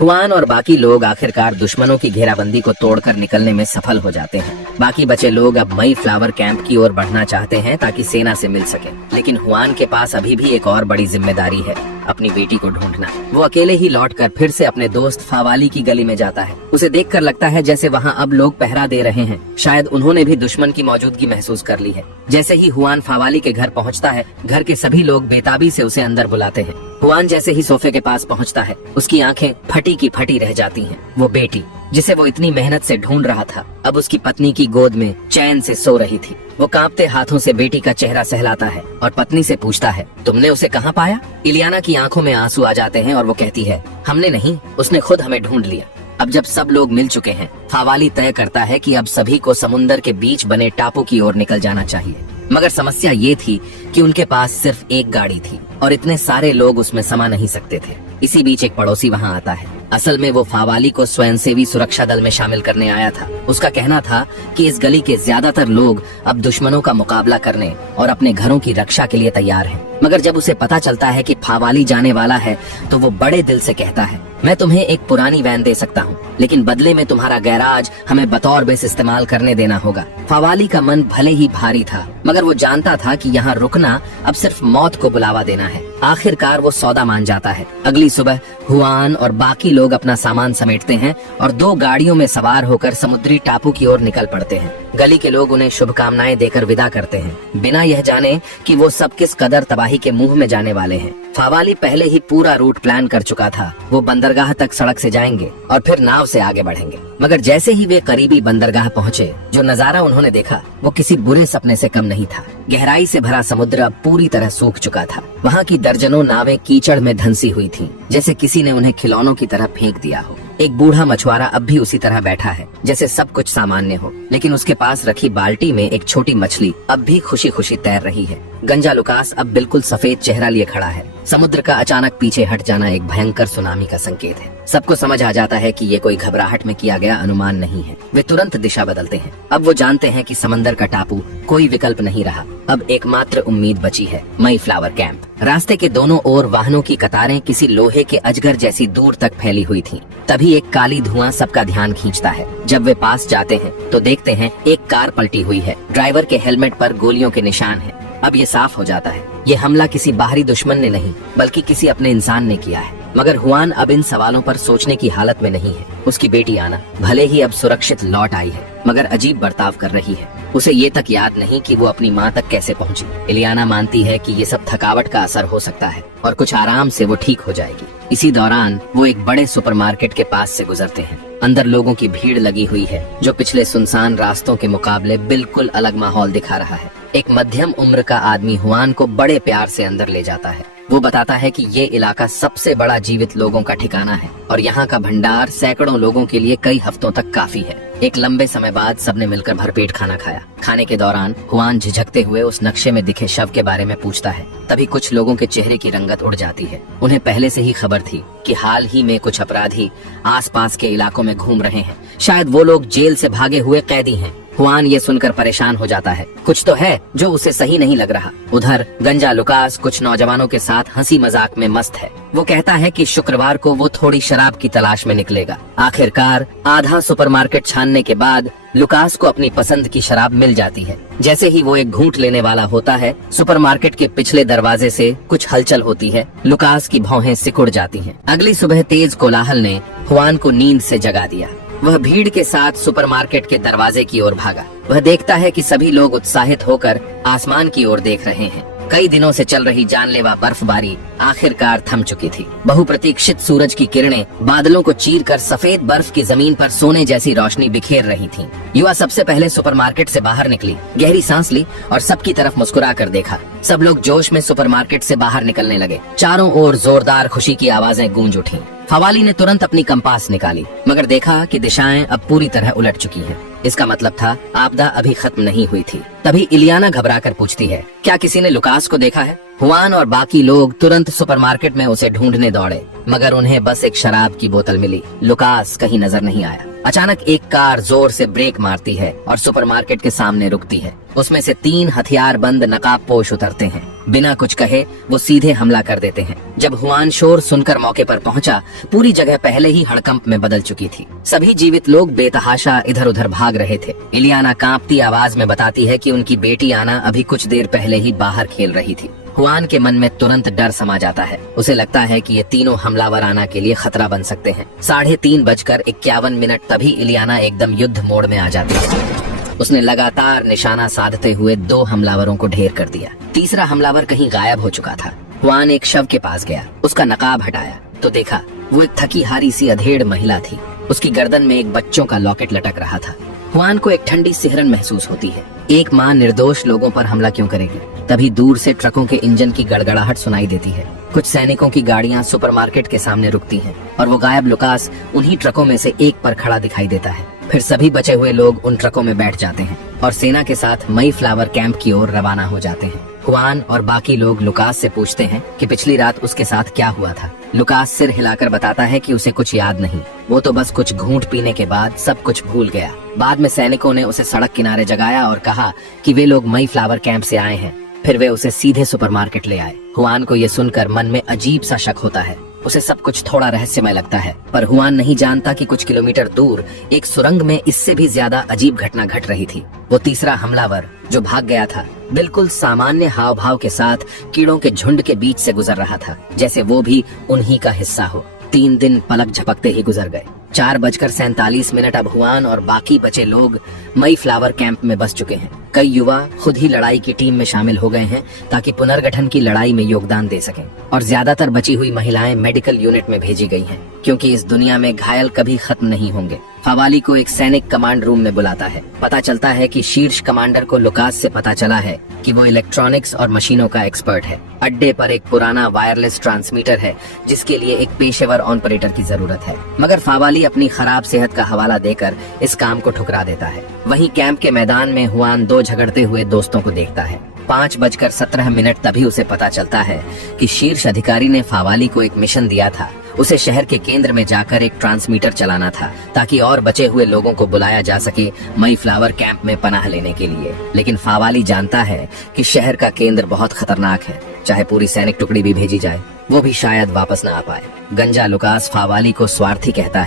Hwan और बाकी लोग आखिरकार दुश्मनों की घेराबंदी को तोड़कर निकलने में सफल हो जाते हैं। बाकी बचे लोग अब मई फ्लावर कैंप की ओर बढ़ना चाहते हैं ताकि सेना से मिल सके, लेकिन हुआन के पास अभी भी एक और बड़ी जिम्मेदारी है, अपनी बेटी को ढूंढना। वो अकेले ही लौटकर फिर से अपने दोस्त फावाली की गली में जाता है। उसे देखकर लगता है जैसे वहाँ अब लोग पहरा दे रहे हैं, शायद उन्होंने भी दुश्मन की मौजूदगी महसूस कर ली है। जैसे ही हुआन फावाली के घर पहुँचता है, घर के सभी लोग बेताबी से उसे अंदर बुलाते हैं। हुआन जैसे ही सोफे के पास पहुँचता है, उसकी आंखें फटी की फटी रह जाती हैं। वो बेटी जिसे वो इतनी मेहनत से ढूंढ रहा था, अब उसकी पत्नी की गोद में चैन से सो रही थी। वो कांपते हाथों से बेटी का चेहरा सहलाता है और पत्नी से पूछता है, तुमने उसे कहाँ पाया? इलियाना की आंखों में आंसू आ जाते हैं और वो कहती है, हमने नहीं, उसने खुद हमें ढूंढ लिया। अब जब सब लोग मिल चुके हैं, फावाली तय करता है कि अब सभी को समुंदर के बीच बने टापू की ओर निकल जाना चाहिए। मगर समस्या ये थी कि उनके पास सिर्फ एक गाड़ी थी और इतने सारे लोग उसमें समा नहीं सकते थे। इसी बीच एक पड़ोसी वहाँ आता है। असल में वो फावाली को स्वयंसेवी सुरक्षा दल में शामिल करने आया था। उसका कहना था कि इस गली के ज्यादातर लोग अब दुश्मनों का मुकाबला करने और अपने घरों की रक्षा के लिए तैयार हैं। मगर जब उसे पता चलता है कि फावाली जाने वाला है, तो वो बड़े दिल से कहता है, मैं तुम्हें एक पुरानी वैन दे सकता हूँ, लेकिन बदले में तुम्हारा गैराज हमें बतौर बेस इस्तेमाल करने देना होगा। फावाली का मन भले ही भारी था, मगर वो जानता था कि यहाँ रुकना अब सिर्फ मौत को बुलावा देना है। आखिरकार वो सौदा मान जाता है। अगली सुबह हुआन और बाकी लोग अपना सामान समेटते हैं और 2 गाड़ियों में सवार होकर समुद्री टापू की ओर निकल पड़ते हैं। गली के लोग उन्हें शुभकामनाएं देकर विदा करते हैं, बिना यह जाने कि वो सब किस कदर तबाही के मुंह में जाने वाले हैं। फावाली पहले ही पूरा रूट प्लान कर चुका था। वो बंदरगाह तक सड़क से जाएंगे और फिर नाव से आगे बढ़ेंगे। मगर जैसे ही वे करीबी बंदरगाह पहुँचे, जो नजारा उन्होंने देखा वो किसी बुरे सपने से कम नहीं था। गहराई से भरा समुद्र अब पूरी तरह सूख चुका था। वहाँ की दर्जनों नावें कीचड़ में धंसी हुई थीं, जैसे किसी ने उन्हें खिलौनों की तरह फेंक दिया हो। एक बूढ़ा मछुआरा अब भी उसी तरह बैठा है जैसे सब कुछ सामान्य हो, लेकिन उसके पास रखी बाल्टी में एक छोटी मछली अब भी खुशी खुशी तैर रही है। गंजा लुकास अब बिल्कुल सफेद चेहरा लिए खड़ा है। समुद्र का अचानक पीछे हट जाना एक भयंकर सुनामी का संकेत है। सबको समझ आ जाता है कि ये कोई घबराहट में किया गया अनुमान नहीं है। वे तुरंत दिशा बदलते हैं। अब वो जानते हैं कि समंदर का टापू कोई विकल्प नहीं रहा। अब एकमात्र उम्मीद बची है, मई फ्लावर कैंप। रास्ते के दोनों ओर वाहनों की कतारें किसी लोहे के अजगर जैसी दूर तक फैली हुई थीं। तभी एक काली धुआं सबका ध्यान खींचता है। जब वे पास जाते हैं तो देखते हैं एक कार पलटी हुई है। ड्राइवर के हेलमेट पर गोलियों के निशान हैं। अब ये साफ हो जाता है, ये हमला किसी बाहरी दुश्मन ने नहीं बल्कि किसी अपने इंसान ने किया है। मगर हुआन अब इन सवालों पर सोचने की हालत में नहीं है। उसकी बेटी आना भले ही अब सुरक्षित लौट आई है, मगर अजीब बर्ताव कर रही है। उसे ये तक याद नहीं कि वो अपनी माँ तक कैसे पहुँची। इलियाना मानती है कि ये सब थकावट का असर हो सकता है और कुछ आराम से वो ठीक हो जाएगी। इसी दौरान वो एक बड़े सुपरमार्केट के पास से गुजरते हैं। अंदर लोगों की भीड़ लगी हुई है, जो पिछले सुनसान रास्तों के मुकाबले बिल्कुल अलग माहौल दिखा रहा है। एक मध्यम उम्र का आदमी हुआन को बड़े प्यार से अंदर ले जाता है। वो बताता है कि ये इलाका सबसे बड़ा जीवित लोगों का ठिकाना है और यहाँ का भंडार सैकड़ों लोगों के लिए कई हफ्तों तक काफी है। एक लंबे समय बाद सबने मिलकर भरपेट खाना खाया। खाने के दौरान हुआन झिझकते हुए उस नक्शे में दिखे शव के बारे में पूछता है। तभी कुछ लोगों के चेहरे की रंगत उड़ जाती है। उन्हें पहले से ही खबर थी कि हाल ही में कुछ अपराधी आसपास के इलाकों में घूम रहे हैं। शायद वो लोग जेल से भागे हुए कैदी हैं। हुआन ये सुनकर परेशान हो जाता है। कुछ तो है जो उसे सही नहीं लग रहा। उधर गंजा लुकास कुछ नौजवानों के साथ हंसी मजाक में मस्त है। वो कहता है कि शुक्रवार को वो थोड़ी शराब की तलाश में निकलेगा। आखिरकार आधा सुपरमार्केट छानने के बाद लुकास को अपनी पसंद की शराब मिल जाती है। जैसे ही वो एक घूंट लेने वाला होता है, सुपरमार्केट के पिछले दरवाजे से कुछ हलचल होती है। लुकास की भौहें सिकुड़ जाती हैं। अगली सुबह तेज कोलाहल ने हुआन को नींद से जगा दिया। वह भीड़ के साथ सुपरमार्केट के दरवाजे की ओर भागा। वह देखता है कि सभी लोग उत्साहित होकर आसमान की ओर देख रहे हैं। कई दिनों से चल रही जानलेवा बर्फबारी आखिरकार थम चुकी थी। बहुप्रतीक्षित सूरज की किरणें बादलों को चीरकर सफेद बर्फ की जमीन पर सोने जैसी रोशनी बिखेर रही थीं। युवा सबसे पहले सुपरमार्केट से बाहर निकली, गहरी सांस ली और सबकी तरफ मुस्कुरा कर देखा। सब लोग जोश में सुपरमार्केट से बाहर निकलने लगे। चारों ओर जोरदार खुशी की आवाजें गूंज उठी। फावाली ने तुरंत अपनी कंपास निकाली, मगर देखा कि दिशाएं अब पूरी तरह उलट चुकी हैं। इसका मतलब था आपदा अभी खत्म नहीं हुई थी। तभी इलियाना घबराकर पूछती है, क्या किसी ने लुकास को देखा है? हुआन और बाकी लोग तुरंत सुपरमार्केट में उसे ढूंढने दौड़े, मगर उन्हें बस एक शराब की बोतल मिली। लुकास कहीं नजर नहीं आया। अचानक एक कार जोर से ब्रेक मारती है और सुपरमार्केट के सामने रुकती है। उसमें से 3 हथियार बंद नकाबपोश उतरते हैं। बिना कुछ कहे वो सीधे हमला कर देते हैं। जब हुआन शोर सुनकर मौके पर पहुंचा, पूरी जगह पहले ही हड़कंप में बदल चुकी थी। सभी जीवित लोग बेतहाशा इधर उधर भाग रहे थे। इलियाना कांपती आवाज में बताती है कि उनकी बेटी आना अभी कुछ देर पहले ही बाहर खेल रही थी। हुआन के मन में तुरंत डर समा जाता है। उसे लगता है कि ये तीनों हमलावर आना के लिए खतरा बन सकते हैं। 3:51 तभी इलियाना एकदम युद्ध मोड में आ जाती है। उसने लगातार निशाना साधते हुए 2 हमलावरों को ढेर कर दिया। तीसरा हमलावर कहीं गायब हो चुका था। हुआन एक शव के पास गया, उसका नकाब हटाया तो देखा वो एक थकी हारी सी अधेड़ महिला थी। उसकी गर्दन में एक बच्चों का लॉकेट लटक रहा था। हुआन को एक ठंडी सिहरन महसूस होती है। एक माँ निर्दोष लोगों पर हमला क्यों करेगी? तभी दूर से ट्रकों के इंजन की गड़गड़ाहट सुनाई देती है। कुछ सैनिकों की गाड़ियां सुपरमार्केट के सामने रुकती हैं और वो गायब लुकास उन्हीं ट्रकों में से एक पर खड़ा दिखाई देता है। फिर सभी बचे हुए लोग उन ट्रकों में बैठ जाते हैं और सेना के साथ मई फ्लावर कैंप की ओर रवाना हो जाते हैं। हुआन और बाकी लोग लुकास से पूछते हैं कि पिछली रात उसके साथ क्या हुआ था। लुकास सिर हिलाकर बताता है कि उसे कुछ याद नहीं, वो तो बस कुछ घूंट पीने के बाद सब कुछ भूल गया। बाद में सैनिकों ने उसे सड़क किनारे जगाया और कहा कि वे लोग मई फ्लावर कैंप से आए हैं। फिर वे उसे सीधे सुपरमार्केट ले आए। हुआन को ये सुनकर मन में अजीब सा शक होता है। उसे सब कुछ थोड़ा रहस्यमय लगता है, पर हुआन नहीं जानता कि कुछ किलोमीटर दूर एक सुरंग में इससे भी ज्यादा अजीब घटना घट रही थी। वो तीसरा हमलावर जो भाग गया था, बिल्कुल सामान्य हाव भाव के साथ कीड़ों के झुंड के बीच से गुजर रहा था, जैसे वो भी उन्हीं का हिस्सा हो। 3 दिन पलक झपकते ही गुजर गए। 4:47 अब हुआन और बाकी बचे लोग मई फ्लावर कैंप में बस चुके हैं। कई युवा खुद ही लड़ाई की टीम में शामिल हो गए हैं ताकि पुनर्गठन की लड़ाई में योगदान दे सकें, और ज्यादातर बची हुई महिलाएं मेडिकल यूनिट में भेजी गई हैं, क्योंकि इस दुनिया में घायल कभी खत्म नहीं होंगे। फवाली को एक सैनिक कमांड रूम में बुलाता है। पता चलता है कि शीर्ष कमांडर को लुकास से पता चला है कि वो इलेक्ट्रॉनिक्स और मशीनों का एक्सपर्ट है। अड्डे पर एक पुराना वायरलेस ट्रांसमीटर है जिसके लिए एक पेशेवर ऑपरेटर की जरूरत है, मगर फवाली अपनी खराब सेहत का हवाला देकर इस काम को ठुकरा देता है। वहीं कैंप के मैदान में हुआन 2 झगड़ते हुए दोस्तों को देखता है। 5:17 तभी उसे पता चलता है कि शीर्ष अधिकारी ने फवाली को एक मिशन दिया था। उसे शहर के केंद्र में जाकर एक ट्रांसमीटर चलाना था ताकि और बचे हुए लोगों को बुलाया जा सके मई फ्लावर कैंप में पनाह लेने के लिए। लेकिन फवाली जानता है कि शहर का केंद्र बहुत खतरनाक है। चाहे पूरी सैनिक टुकड़ी भी भेजी जाए, वो भी शायद वापस न आ पाए। गंजा लुकास फवाली को स्वार्थी कहता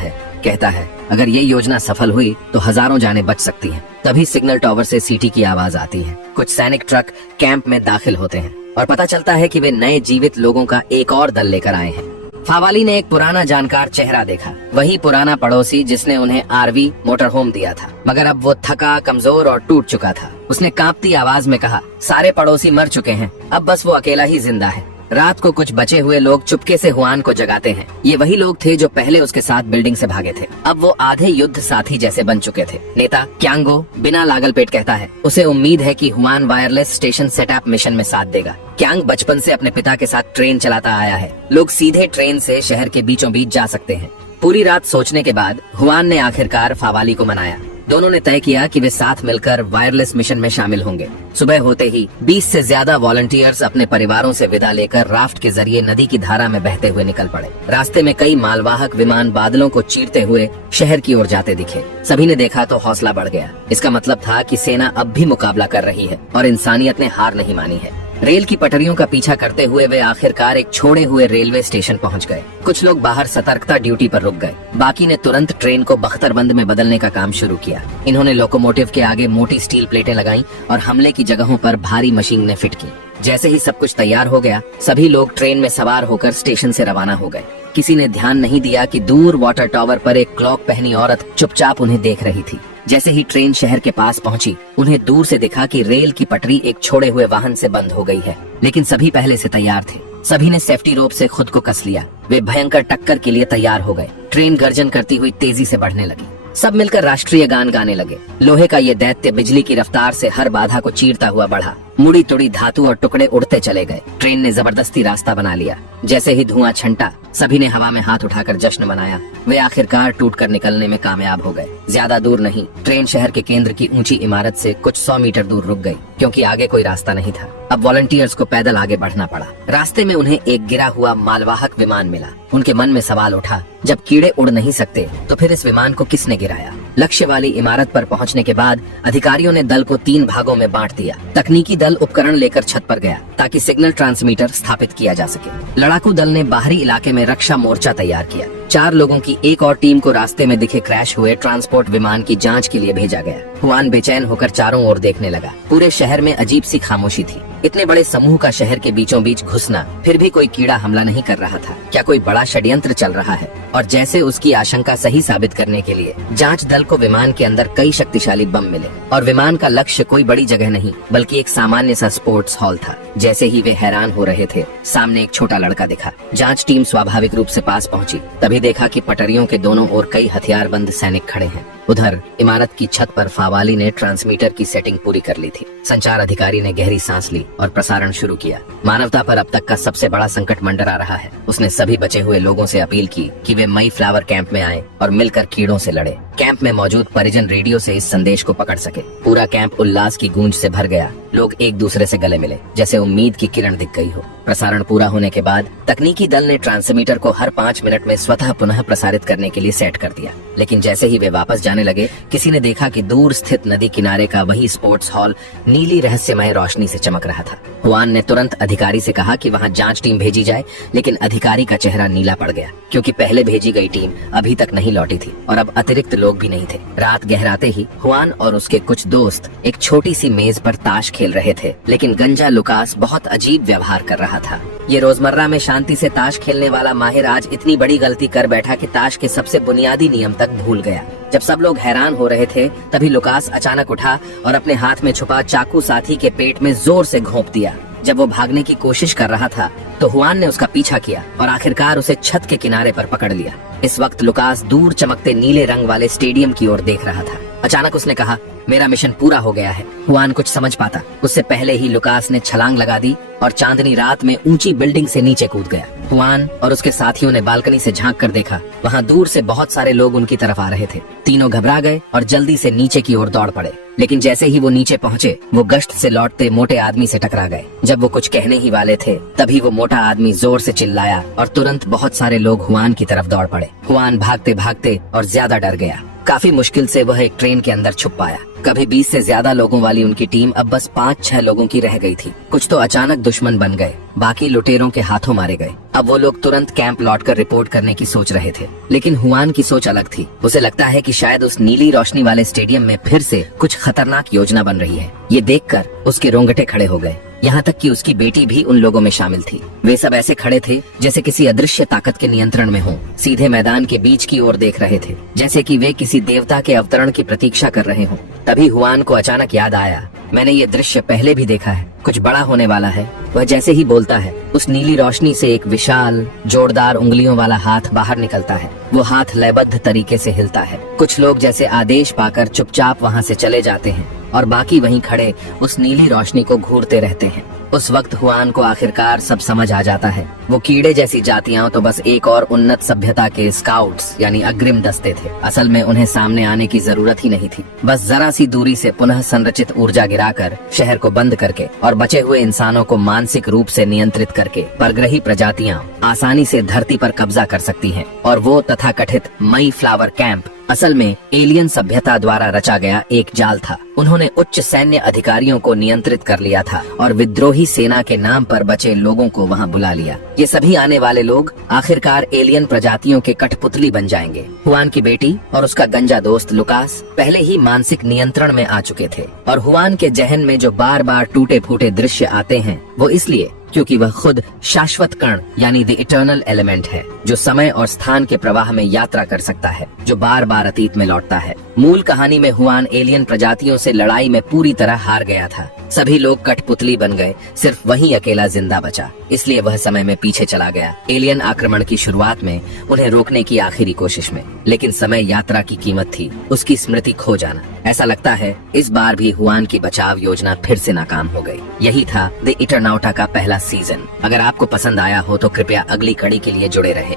है अगर ये योजना सफल हुई तो हजारों जानें बच सकती हैं। तभी सिग्नल टावर से सीटी की आवाज आती है। कुछ सैनिक ट्रक कैंप में दाखिल होते हैं और पता चलता है कि वे नए जीवित लोगों का एक और दल लेकर आए हैं। फवाली ने एक पुराना जानकार चेहरा देखा, वही पुराना पड़ोसी जिसने उन्हें आरवी मोटरहोम दिया था, मगर अब वो थका, कमजोर और टूट चुका था। उसने कांपती आवाज में कहा, सारे पड़ोसी मर चुके हैं, अब बस वो अकेला ही जिंदा है। रात को कुछ बचे हुए लोग चुपके से हुआन को जगाते हैं। ये वही लोग थे जो पहले उसके साथ बिल्डिंग से भागे थे। अब वो आधे युद्ध साथी जैसे बन चुके थे। नेता क्यांगो बिना लागल पेट कहता है उसे उम्मीद है कि Hwan wireless station setup mission में साथ देगा। क्यांग बचपन से अपने पिता के साथ ट्रेन चलाता आया है। लोग सीधे ट्रेन से शहर के बीचों बीच जा सकते हैं। पूरी रात सोचने के बाद हुआन ने आखिरकार फवाली को मनाया। दोनों ने तय किया कि वे साथ मिलकर वायरलेस मिशन में शामिल होंगे। सुबह होते ही 20 से ज्यादा वॉलंटियर्स अपने परिवारों से विदा लेकर राफ्ट के जरिए नदी की धारा में बहते हुए निकल पड़े। रास्ते में कई मालवाहक विमान बादलों को चीरते हुए शहर की ओर जाते दिखे। सभी ने देखा तो हौसला बढ़ गया। इसका मतलब था कि सेना अब भी मुकाबला कर रही है और इंसानियत ने हार नहीं मानी है। रेल की पटरियों का पीछा करते हुए वे आखिरकार एक छोड़े हुए रेलवे स्टेशन पहुंच गए। कुछ लोग बाहर सतर्कता ड्यूटी पर रुक गए, बाकी ने तुरंत ट्रेन को बख्तरबंद में बदलने का काम शुरू किया। इन्होंने लोकोमोटिव के आगे मोटी स्टील प्लेटें लगाईं और हमले की जगहों पर भारी मशीन ने फिट की। जैसे ही सब कुछ तैयार हो गया, सभी लोग ट्रेन में सवार होकर स्टेशन से रवाना हो गए। किसी ने ध्यान नहीं दिया कि दूर वाटर टावर पर एक क्लॉक पहनी औरत चुपचाप उन्हें देख रही थी। जैसे ही ट्रेन शहर के पास पहुंची, उन्हें दूर से दिखा कि रेल की पटरी एक छोड़े हुए वाहन से बंद हो गई है। लेकिन सभी पहले से तैयार थे। सभी ने सेफ्टी रोप से खुद को कस लिया। वे भयंकर टक्कर के लिए तैयार हो गए। ट्रेन गर्जन करती हुई तेजी से बढ़ने लगी। सब मिलकर राष्ट्रीय गान गाने लगे। लोहे का ये दैत्य बिजली की रफ्तार से हर बाधा को चीरता हुआ बढ़ा। मुड़ी तुड़ी धातु और टुकड़े उड़ते चले गए। ट्रेन ने जबरदस्ती रास्ता बना लिया। जैसे ही धुआं छंटा, सभी ने हवा में हाथ उठाकर जश्न मनाया। वे आखिरकार टूटकर निकलने में कामयाब हो गए। ज्यादा दूर नहीं, ट्रेन शहर के केंद्र की ऊंची इमारत से कुछ 100 मीटर दूर रुक गई, क्योंकि आगे कोई रास्ता नहीं था। अब वॉलंटियर्स को पैदल आगे बढ़ना पड़ा। रास्ते में उन्हें एक गिरा हुआ मालवाहक विमान मिला। उनके मन में सवाल उठा, जब कीड़े उड़ नहीं सकते तो फिर इस विमान को किसने गिराया? लक्ष्य वाली इमारत पर पहुंचने के बाद अधिकारियों ने दल को 3 भागों में बांट दिया। तकनीकी दल उपकरण लेकर छत पर गया ताकि सिग्नल ट्रांसमीटर स्थापित किया जा सके। लड़ाकू दल ने बाहरी इलाके में रक्षा मोर्चा तैयार किया। 4 लोगों की एक और टीम को रास्ते में दिखे क्रैश हुए ट्रांसपोर्ट विमान की जांच के लिए भेजा गया। हुआन बेचैन होकर चारों ओर देखने लगा। पूरे शहर में अजीब सी खामोशी थी। इतने बड़े समूह का शहर के बीचों बीच घुसना, फिर भी कोई कीड़ा हमला नहीं कर रहा था। क्या कोई बड़ा षड्यंत्र चल रहा है? और जैसे उसकी आशंका सही साबित करने के लिए जांच दल को विमान के अंदर कई शक्तिशाली बम मिले और विमान का लक्ष्य कोई बड़ी जगह नहीं बल्कि एक सामान्य सा स्पोर्ट्स हॉल था। जैसे ही वे हैरान हो रहे थे, सामने एक छोटा लड़का दिखा। जांच टीम स्वाभाविक रूप से पास पहुंची। तभी देखा कि पटरियों के दोनों ओर कई हथियारबंद सैनिक खड़े हैं। उधर इमारत की छत पर फावाली ने ट्रांसमीटर की सेटिंग पूरी कर ली थी। संचार अधिकारी ने गहरी सांस ली और प्रसारण शुरू किया। मानवता पर अब तक का सबसे बड़ा संकट मंडरा रहा है। उसने सभी बचे हुए लोगों से अपील की कि वे मई फ्लावर कैंप में आए और मिलकर कीड़ों से लड़े। कैंप में मौजूद परिजन रेडियो से इस संदेश को पकड़ सके। पूरा कैंप उल्लास की गूंज से भर गया। लोग एक दूसरे से गले मिले, जैसे उम्मीद की किरण दिख गई हो। प्रसारण पूरा होने के बाद तकनीकी दल ने ट्रांसमीटर को हर 5 मिनट में स्वतः पुनः प्रसारित करने के लिए सेट कर दिया। लेकिन जैसे ही वे वापस जाने लगे, किसी ने देखा कि दूर स्थित नदी किनारे का वही स्पोर्ट्स हॉल नीली रहस्यमय रोशनी से चमक रहा था। हुआन ने तुरंत अधिकारी से कहा कि वहां जांच टीम भेजी जाए, लेकिन अधिकारी का चेहरा नीला पड़ गया क्योंकि पहले भेजी गई टीम अभी तक नहीं लौटी थी और अब अतिरिक्त लोग भी नहीं थे। रात गहराते ही हुआन और उसके कुछ दोस्त एक छोटी सी मेज पर ताश खेल रहे थे, लेकिन गंजा लुकास बहुत अजीब व्यवहार कर रहा था। ये रोजमर्रा में शांति से ताश खेलने वाला माहिर आज इतनी बड़ी गलती कर बैठा कि ताश के सबसे बुनियादी नियम तक भूल गया। जब सब लोग हैरान हो रहे थे, तभी लुकास अचानक उठा और अपने हाथ में छुपा चाकू साथी के पेट में जोर से घोंप दिया। जब वो भागने की कोशिश कर रहा था तो हुआन ने उसका पीछा किया और आखिरकार उसे छत के किनारे पर पकड़ लिया। इस वक्त लुकास दूर चमकते नीले रंग वाले स्टेडियम की ओर देख रहा था। अचानक उसने कहा, मेरा मिशन पूरा हो गया है। हुआन कुछ समझ पाता उससे पहले ही लुकास ने छलांग लगा दी और चांदनी रात में ऊंची बिल्डिंग से नीचे कूद गया। हुआन और उसके साथियों ने बालकनी से झांक कर देखा। वहाँ दूर से बहुत सारे लोग उनकी तरफ आ रहे थे। तीनों घबरा गए और जल्दी से नीचे की ओर दौड़ पड़े। लेकिन जैसे ही वो नीचे पहुँचे, वो गश्त से लौटते मोटे आदमी से टकरा गए। जब वो कुछ कहने ही वाले थे, तभी वो मोटा आदमी जोर से चिल्लाया और तुरंत बहुत सारे लोग हुआन की तरफ दौड़ पड़े। हुआन भागते भागते और ज्यादा डर गया। काफी मुश्किल से वह एक ट्रेन के अंदर छुप पाया। कभी 20 से ज्यादा लोगों वाली उनकी टीम अब बस 5-6 लोगों की रह गई थी। कुछ तो अचानक दुश्मन बन गए, बाकी लुटेरों के हाथों मारे गए। अब वो लोग तुरंत कैंप लौटकर रिपोर्ट करने की सोच रहे थे। लेकिन हुआन की सोच अलग थी। उसे लगता है कि शायद उस नीली रोशनी वाले स्टेडियम में फिर से कुछ खतरनाक योजना बन रही है। ये देखकर उसके रोंगटे खड़े हो गए। यहाँ तक कि उसकी बेटी भी उन लोगों में शामिल थी। वे सब ऐसे खड़े थे जैसे किसी अदृश्य ताकत के नियंत्रण में हों। सीधे मैदान के बीच की ओर देख रहे थे, जैसे कि वे किसी देवता के अवतरण की प्रतीक्षा कर रहे हों। तभी हुआन को अचानक याद आया, मैंने ये दृश्य पहले भी देखा है। कुछ बड़ा होने वाला है। वह जैसे ही बोलता है, उस नीली रोशनी से एक विशाल जोरदार उंगलियों वाला हाथ बाहर निकलता है। वो हाथ लयबद्ध तरीके से हिलता है। कुछ लोग जैसे आदेश पाकर चुपचाप वहाँ से चले जाते हैं और बाकी वहीं खड़े उस नीली रोशनी को घूरते रहते हैं। उस वक्त हुआन को आखिरकार सब समझ आ जाता है। वो कीड़े जैसी जातियां तो बस एक और उन्नत सभ्यता के स्काउट्स यानी अग्रिम दस्ते थे। असल में उन्हें सामने आने की जरूरत ही नहीं थी। बस जरा सी दूरी से पुनः संरचित ऊर्जा गिराकर, शहर को बंद करके और बचे हुए इंसानों को मानसिक रूप से नियंत्रित करके परग्रही प्रजातियां आसानी से धरती पर कब्जा कर सकती हैं। और वो तथाकथित मई फ्लावर कैंप असल में एलियन सभ्यता द्वारा रचा गया एक जाल था। उन्होंने उच्च सैन्य अधिकारियों को नियंत्रित कर लिया था और विद्रोही सेना के नाम पर बचे लोगों को वहां बुला लिया। ये सभी आने वाले लोग आखिरकार एलियन प्रजातियों के कठपुतली बन जाएंगे। हुआन की बेटी और उसका गंजा दोस्त लुकास पहले ही मानसिक नियंत्रण में आ चुके थे और हुआन के जहन में जो बार बार टूटे फूटे दृश्य आते हैं, वो इसलिए क्योंकि वह खुद शाश्वत कण यानी द इटर्नल एलिमेंट है, जो समय और स्थान के प्रवाह में यात्रा कर सकता है, जो बार बार अतीत में लौटता है। मूल कहानी में हुआन एलियन प्रजातियों से लड़ाई में पूरी तरह हार गया था। सभी लोग कठपुतली बन गए, सिर्फ वही अकेला जिंदा बचा। इसलिए वह समय में पीछे चला गया, एलियन आक्रमण की शुरुआत में उन्हें रोकने की आखिरी कोशिश में। लेकिन समय यात्रा की कीमत थी, उसकी स्मृति खो जाना। ऐसा लगता है इस बार भी हुआन की बचाव योजना फिर से नाकाम हो गई। यही था द इटरनाउटा का पहला सीजन। अगर आपको पसंद आया हो तो कृपया अगली कड़ी के लिए जुड़े रहें।